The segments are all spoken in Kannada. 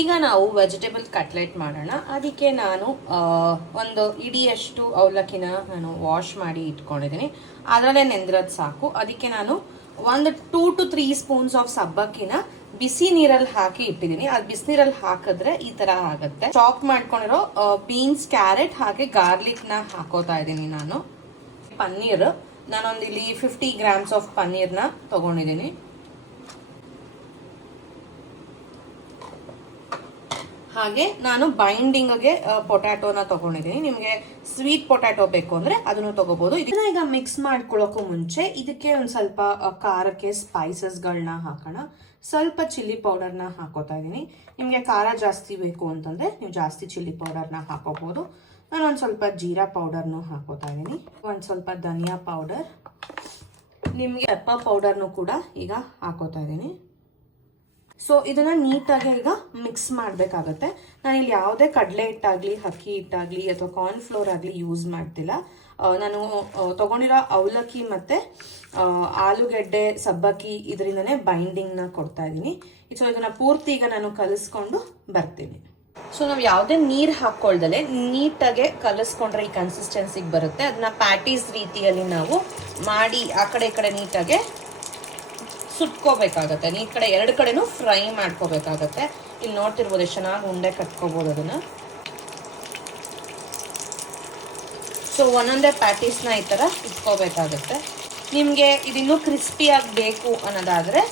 ಈಗ ನಾವು ವೆಜಿಟೇಬಲ್ ಕಟ್ಲೆಟ್ ಮಾಡೋಣ. ಅದಕ್ಕೆ ನಾನು ಒಂದು ಇಡಿಯಷ್ಟು ಅವಲಕ್ಕಿನ ನಾನು ವಾಶ್ ಮಾಡಿ ಇಟ್ಕೊಂಡಿದ್ದೀನಿ. ಅದರಲ್ಲೇ ನೆಂದಿರೋದು ಸಾಕು. ಅದಕ್ಕೆ ನಾನು ಒಂದು 2 to 3 ಸ್ಪೂನ್ಸ್ ಆಫ್ ಸಬ್ಬಕ್ಕಿನ ಬಿಸಿ ನೀರಲ್ಲಿ ಹಾಕಿ ಇಟ್ಟಿದ್ದೀನಿ. ಅದು ಬಿಸಿ ನೀರಲ್ಲಿ ಹಾಕಿದ್ರೆ ಈ ತರ ಆಗುತ್ತೆ. ಚಾಪ್ ಮಾಡ್ಕೊಂಡಿರೋ ಬೀನ್ಸ್, ಕ್ಯಾರೆಟ್ ಹಾಗೆ ಗಾರ್ಲಿಕ್ ನ ಹಾಕೋತಾ ಇದ್ದೀನಿ ನಾನು. ಪನ್ನೀರ್ ನಾನೊಂದಿಲ್ಲಿ 50 ಗ್ರಾಮ್ಸ್ ಆಫ್ ಪನ್ನೀರ್ನ ತಗೊಂಡಿದ್ದೀನಿ. ಹಾಗೆ ನಾನು ಬೈಂಡಿಂಗ್ಗೆ ಪೊಟ್ಯಾಟೋನ ತಗೊಂಡಿದ್ದೀನಿ. ನಿಮಗೆ ಸ್ವೀಟ್ ಪೊಟ್ಯಾಟೊ ಬೇಕು ಅಂದ್ರೆ ಅದನ್ನು ತಗೋಬಹುದು. ಇದನ್ನ ಈಗ ಮಿಕ್ಸ್ ಮಾಡ್ಕೊಳ್ಳೋಕ್ಕೂ ಮುಂಚೆ ಇದಕ್ಕೆ ಒಂದು ಸ್ವಲ್ಪ ಖಾರಕ್ಕೆ ಸ್ಪೈಸಸ್ಗಳನ್ನ ಹಾಕೋಣ. ಸ್ವಲ್ಪ ಚಿಲ್ಲಿ ಪೌಡರ್ನ ಹಾಕೋತಾ ಇದ್ದೀನಿ. ನಿಮಗೆ ಖಾರ ಜಾಸ್ತಿ ಬೇಕು ಅಂತಂದ್ರೆ ನೀವು ಜಾಸ್ತಿ ಚಿಲ್ಲಿ ಪೌಡರ್ನ ಹಾಕೋಬಹುದು. ನಾನು ಒಂದು ಸ್ವಲ್ಪ ಜೀರಾ ಪೌಡರ್ನು ಹಾಕೋತಾ ಇದ್ದೀನಿ. ಒಂದು ಸ್ವಲ್ಪ ಧನಿಯಾ ಪೌಡರ್, ನಿಮಗೆ ಪೆಪ್ಪರ್ ಪೌಡರ್ನು ಕೂಡ ಈಗ ಹಾಕೋತಾ ಇದ್ದೀನಿ. ಸೊ ಇದನ್ನ ನೀಟಾಗಿ ಈಗ ಮಿಕ್ಸ್ ಮಾಡಬೇಕಾಗತ್ತೆ. ನಾನು ಇಲ್ಲಿ ಯಾವುದೇ ಕಡಲೆ ಹಿಟ್ಟಾಗ್ಲಿ, ಅಕ್ಕಿ ಹಿಟ್ಟಾಗ್ಲಿ ಅಥವಾ ಕಾರ್ನ್ ಫ್ಲೋರ್ ಆಗಲಿ ಯೂಸ್ ಮಾಡ್ತಿಲ್ಲ. ನಾನು ತಗೊಂಡಿರೋ ಅವಲಕ್ಕಿ ಮತ್ತೆ ಆಲೂಗೆಡ್ಡೆ, ಸಬ್ಬಕ್ಕಿ ಇದರಿಂದನೇ ಬೈಂಡಿಂಗ್ನ ಕೊಡ್ತಾ ಇದ್ದೀನಿ. ಸೊ ಇದನ್ನ ಪೂರ್ತಿ ಈಗ ನಾನು ಕಲಿಸ್ಕೊಂಡು ಬರ್ತೀನಿ. ಸೊ ನಾವು ಯಾವುದೇ ನೀರು ಹಾಕೊಳ್ದಲೆ ನೀಟಾಗೆ ಕಲಿಸ್ಕೊಂಡ್ರೆ ಈ ಕನ್ಸಿಸ್ಟೆನ್ಸಿಗೆ ಬರುತ್ತೆ. ಅದನ್ನ ಪ್ಯಾಟೀಸ್ ರೀತಿಯಲ್ಲಿ ನಾವು ಮಾಡಿ ಆ ಕಡೆ ಈ ಕಡೆ ನೀಟಾಗೆ ಸುಟ್ಕೋಬೇಕಾಗತ್ತೆ. ಈ ಕಡೆ ಎರಡು ಕಡೆನೂ ಫ್ರೈ ಮಾಡ್ಕೋಬೇಕಾಗತ್ತೆ. ಇಲ್ಲಿ ನೋಡ್ತಿರ್ಬೋದು ಎಷ್ಟು ಚೆನ್ನಾಗಿ ಉಂಡೆ ಕಟ್ಕೋಬಹುದು ಅದನ್ನ. ಸೊ ಒಂದೊಂದೇ ಪ್ಯಾಟೀಸ್ನ ಈ ತರ ಇಟ್ಕೋಬೇಕಾಗತ್ತೆ. ನಿಮಗೆ ಇದಿನ್ನೂ ಕ್ರಿಸ್ಪಿಯಾಗಿ ಬೇಕು ಅನ್ನೋದಾದ್ರೆ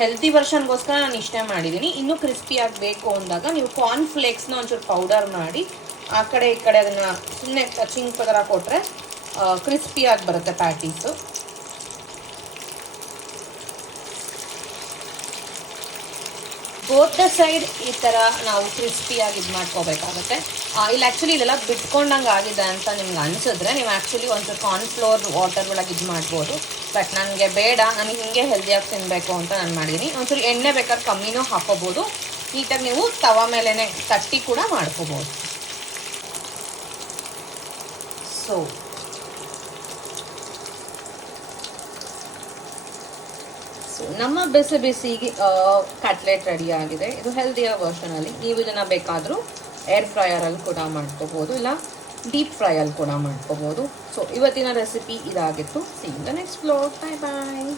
ಹೆಲ್ತಿ ವರ್ಷನ್ಗೋಸ್ಕರ ನಾನು ಇಷ್ಟೇ ಮಾಡಿದ್ದೀನಿ. ಇನ್ನೂ ಕ್ರಿಸ್ಪಿಯಾಗಿ ಬೇಕು ಅಂದಾಗ ನೀವು ಕಾರ್ನ್ ಫ್ಲೇಕ್ಸ್ನ ಒಂಚೂರು ಪೌಡರ್ ಮಾಡಿ ಆ ಕಡೆ ಈ ಕಡೆ ಅದನ್ನ ಸುಮ್ಮನೆ ಟಚಿಂಗ್ ಥರ ಕೊಟ್ರೆ ಕ್ರಿಸ್ಪಿಯಾಗಿ ಬರುತ್ತೆ ಪ್ಯಾಟೀಸು. ಬೋತ್ ದ ಸೈಡ್ ಈ ಥರ ನಾವು ಕ್ರಿಸ್ಪಿಯಾಗಿ ಇದು ಮಾಡ್ಕೋಬೇಕಾಗುತ್ತೆ. ಇಲ್ಲಿ ಆ್ಯಕ್ಚುಲಿ ಇದೆಲ್ಲ ಬಿಟ್ಕೊಂಡಂಗೆ ಆಗಿದೆ ಅಂತ ನಿಮ್ಗೆ ಅನಿಸಿದ್ರೆ ನೀವು ಆ್ಯಕ್ಚುಲಿ ಒಂಚೂರು ಕಾರ್ನ್ಫ್ಲೋರ್ ವಾಟರ್ ಒಳಗೆ ಇದು ಮಾಡ್ಬೋದು. ಬಟ್ ನನಗೆ ಬೇಡ, ನನಗೆ ಹಿಂಗೆ ಹೆಲ್ದಿಯಾಗಿ ತಿನ್ನಬೇಕು ಅಂತ ನಾನು ಮಾಡಿದ್ದೀನಿ. ಒಂಚೂರು ಎಣ್ಣೆ ಬೇಕಾದ್ರೆ ಕಮ್ಮಿನೂ ಹಾಕೋಬೋದು. ನೀಟಾಗಿ ನೀವು ತವಾ ಮೇಲೇ ತಟ್ಟಿ ಕೂಡ ಮಾಡ್ಕೋಬೋದು. ಸೊ ನಮ್ಮ ಬಿಸಿ ಬಿಸಿಗೆ ಕಟ್ಲೆಟ್ ರೆಡಿ ಆಗಿದೆ. ಇದು ಹೆಲ್ದಿಯ ವರ್ಷನಲ್ಲಿ. ನೀವು ಇದನ್ನ ಬೇಕಾದರೂ ಏರ್ ಫ್ರೈಯರಲ್ಲಿ ಕೂಡ ಮಾಡ್ಕೋಬಹುದು, ಇಲ್ಲ ಡೀಪ್ ಫ್ರೈಯಲ್ಲಿ ಕೂಡ ಮಾಡ್ಕೋಬಹುದು. ಸೊ ಇವತ್ತಿನ ರೆಸಿಪಿ ಇದಾಗಿತ್ತು. See you in the next vlog. Bye bye.